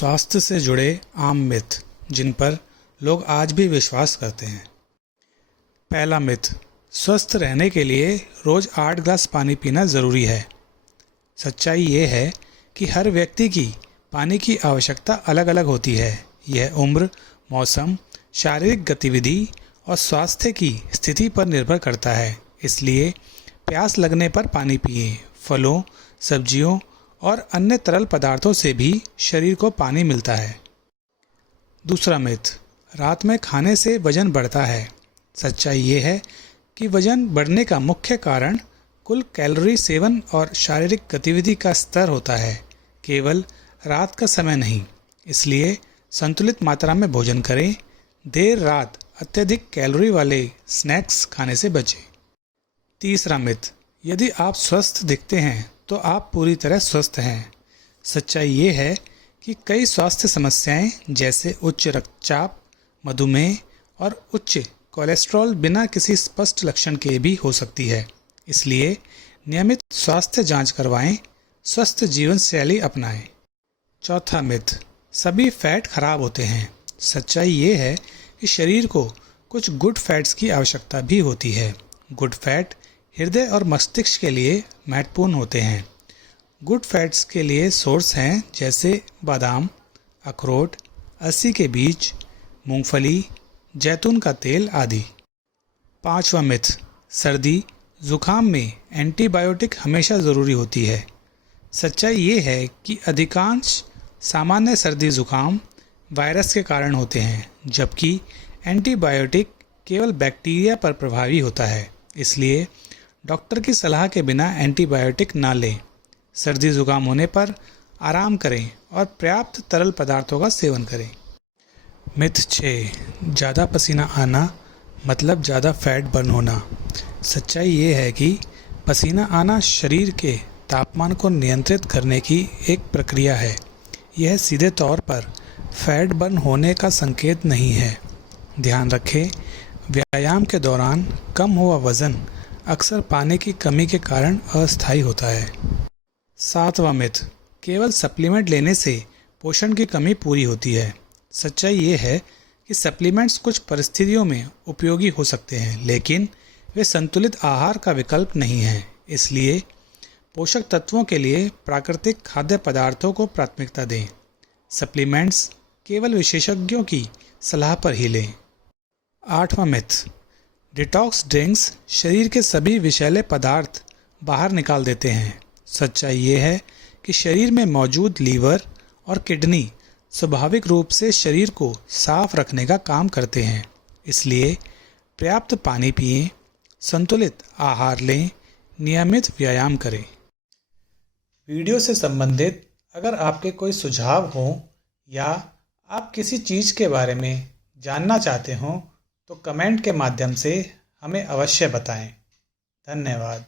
स्वास्थ्य से जुड़े आम मिथ जिन पर लोग आज भी विश्वास करते हैं। पहला मिथ, स्वस्थ रहने के लिए रोज़ 8 ग्लास पानी पीना ज़रूरी है। सच्चाई ये है कि हर व्यक्ति की पानी की आवश्यकता अलग अलग होती है। यह उम्र, मौसम, शारीरिक गतिविधि और स्वास्थ्य की स्थिति पर निर्भर करता है। इसलिए प्यास लगने पर पानी पिएं। फलों, सब्जियों और अन्य तरल पदार्थों से भी शरीर को पानी मिलता है। दूसरा मिथ, रात में खाने से वजन बढ़ता है। सच्चाई ये है कि वजन बढ़ने का मुख्य कारण कुल कैलोरी सेवन और शारीरिक गतिविधि का स्तर होता है, केवल रात का समय नहीं। इसलिए संतुलित मात्रा में भोजन करें। देर रात अत्यधिक कैलोरी वाले स्नैक्स खाने से बचें। तीसरा मिथ, यदि आप स्वस्थ दिखते हैं तो आप पूरी तरह स्वस्थ हैं। सच्चाई ये है कि कई स्वास्थ्य समस्याएं जैसे उच्च रक्तचाप, मधुमेह और उच्च कोलेस्ट्रॉल बिना किसी स्पष्ट लक्षण के भी हो सकती है। इसलिए नियमित स्वास्थ्य जांच करवाएं, स्वस्थ जीवन शैली अपनाएं। चौथा मिथ, सभी फैट खराब होते हैं। सच्चाई ये है कि शरीर को कुछ गुड फैट्स की आवश्यकता भी होती है। गुड फैट हृदय और मस्तिष्क के लिए महत्वपूर्ण होते हैं। गुड फैट्स के लिए सोर्स हैं जैसे बादाम, अखरोट, अलसी के बीज, मूंगफली, जैतून का तेल आदि। पांचवा मिथ, सर्दी जुकाम में एंटीबायोटिक हमेशा ज़रूरी होती है। सच्चाई ये है कि अधिकांश सामान्य सर्दी जुकाम वायरस के कारण होते हैं, जबकि एंटीबायोटिक केवल बैक्टीरिया पर प्रभावी होता है। इसलिए डॉक्टर की सलाह के बिना एंटीबायोटिक ना लें। सर्दी जुकाम होने पर आराम करें और पर्याप्त तरल पदार्थों का सेवन करें। मिथ 6, ज़्यादा पसीना आना मतलब ज़्यादा फैट बर्न होना। सच्चाई ये है कि पसीना आना शरीर के तापमान को नियंत्रित करने की एक प्रक्रिया है। यह सीधे तौर पर फैट बर्न होने का संकेत नहीं है। ध्यान रखें, व्यायाम के दौरान कम हुआ वज़न अक्सर पानी की कमी के कारण अस्थायी होता है। सातवां मिथ, केवल सप्लीमेंट लेने से पोषण की कमी पूरी होती है। सच्चाई ये है कि सप्लीमेंट्स कुछ परिस्थितियों में उपयोगी हो सकते हैं, लेकिन वे संतुलित आहार का विकल्प नहीं हैं। इसलिए पोषक तत्वों के लिए प्राकृतिक खाद्य पदार्थों को प्राथमिकता दें। सप्लीमेंट्स केवल विशेषज्ञों की सलाह पर ही लें। आठवां मिथ, डिटॉक्स ड्रिंक्स शरीर के सभी विषैले पदार्थ बाहर निकाल देते हैं। सच्चाई ये है कि शरीर में मौजूद लीवर और किडनी स्वाभाविक रूप से शरीर को साफ रखने का काम करते हैं। इसलिए पर्याप्त पानी पिएं, संतुलित आहार लें, नियमित व्यायाम करें। वीडियो से संबंधित अगर आपके कोई सुझाव हों या आप किसी चीज़ के बारे में जानना चाहते हों तो कमेंट के माध्यम से हमें अवश्य बताएं। धन्यवाद।